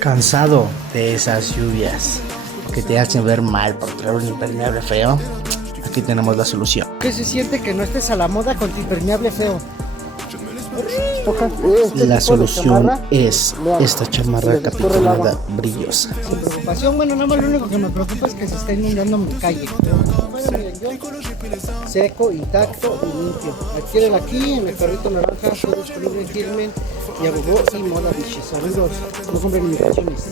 Cansado de esas lluvias que te hacen ver mal por traer un impermeable feo. Aquí tenemos la solución. ¿Qué se siente que no estés a la moda con tu impermeable feo? La solución es esta chamarra capitonada brillosa. Sin preocupación, bueno, nada más lo único que me preocupa es que se está inundando mi calle. Bueno, miren, yo seco, intacto y limpio. Adquieren aquí en el carrito naranja, todo disponible en Firmen, y Agogó y Moda Bichis. Saludos, no compren imitaciones.